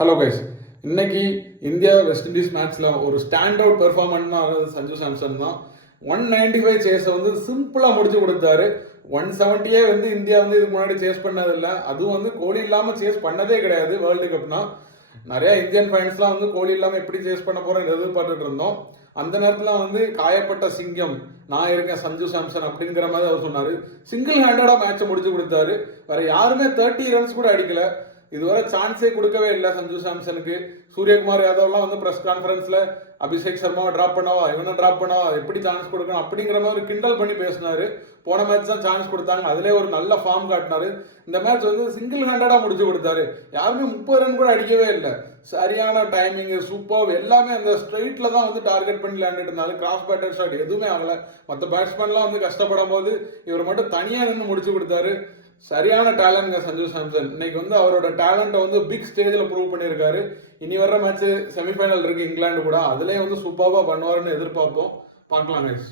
Hello guys, இன்னைக்கு India west Indies மேட்ச்ல ஒரு ஸ்டாண்ட் அவுட் பெர்ஃபார்மன்ஸ்னா சஞ்சு சாம்சன் தான். 195 சேஸை சிம்பிளா முடிச்சு கொடுத்தாரு. 170 இந்தியா இதுக்கு முன்னாடி சேஸ் பண்ணதில்லை. அதுவும் கோலி இல்லாம சேஸ் பண்ணதே கிடையாது வேர்ல்டு கப்னா. நிறைய இந்தியன் ஃபேன்ஸ்லாம் கோலி இல்லாம எப்படி சேஸ் பண்ண போறோம் எதிர்பார்த்துட்டு இருந்தோம். அந்த நேரத்துல காயப்பட்ட சிங்கம் நான் இருக்கேன் சஞ்சு சாம்சன் அப்படிங்கிற மாதிரி அவர் சொன்னாரு. சிங்கிள் ஹேண்டடா மேட்சை முடிச்சு கொடுத்தாரு. வேற யாருமே 30 ரன்ஸ் கூட அடிக்கல. இதுவரை சான்ஸே கொடுக்கவே இல்லை சஞ்சு சாம்சனுக்கு. சூரியகுமார் யாதவ்லாம் பிரஸ் கான்ஃபரன்ஸ்ல அபிஷேக் சர்மாவை டிராப் பண்ணவா, இவனை டிராப் பண்ணவா, எப்படி சான்ஸ் கொடுக்கணும் அப்படிங்கிற மாதிரி கிண்டல் பண்ணி பேசினாரு. போன மேட்ச் தான் சான்ஸ் கொடுத்தாங்க, அதிலே ஒரு நல்ல ஃபார்ம் காட்டினாரு. இந்த மேட்ச் சிங்கிள் ஹேண்டடா முடிச்சு கொடுத்தாரு. யாருமே 30 ரன் கூட அடிக்கவே இல்லை. சரியான டைமிங், சூப்பர், எல்லாமே அந்த ஸ்ட்ரைட்ல தான் டார்கெட் பண்ணி விளையாண்டுட்டு இருந்தாரு. கிராஸ் பேட்டர் ஷாட் எதுவுமே ஆகல. மற்ற பேட்ஸ்மேன்லாம் கஷ்டப்படும் போது இவர் மட்டும் தனியா நின்று முடிச்சு கொடுத்தாரு. சரியான டேலண்ட் சஞ்சு சாம்சன். இன்னைக்கு அவரோட டேலண்ட்டை பிக் ஸ்டேஜ்ல ப்ரூவ் பண்ணியிருக்காரு. இனி வர்ற மேட்ச் செமிஃபைனல் இருக்கு இங்கிலாந்து கூட, அதுலயே சூப்பராக பண்ணுவாருன்னு எதிர்பார்ப்போம். பார்க்கலாம் கைஸ்.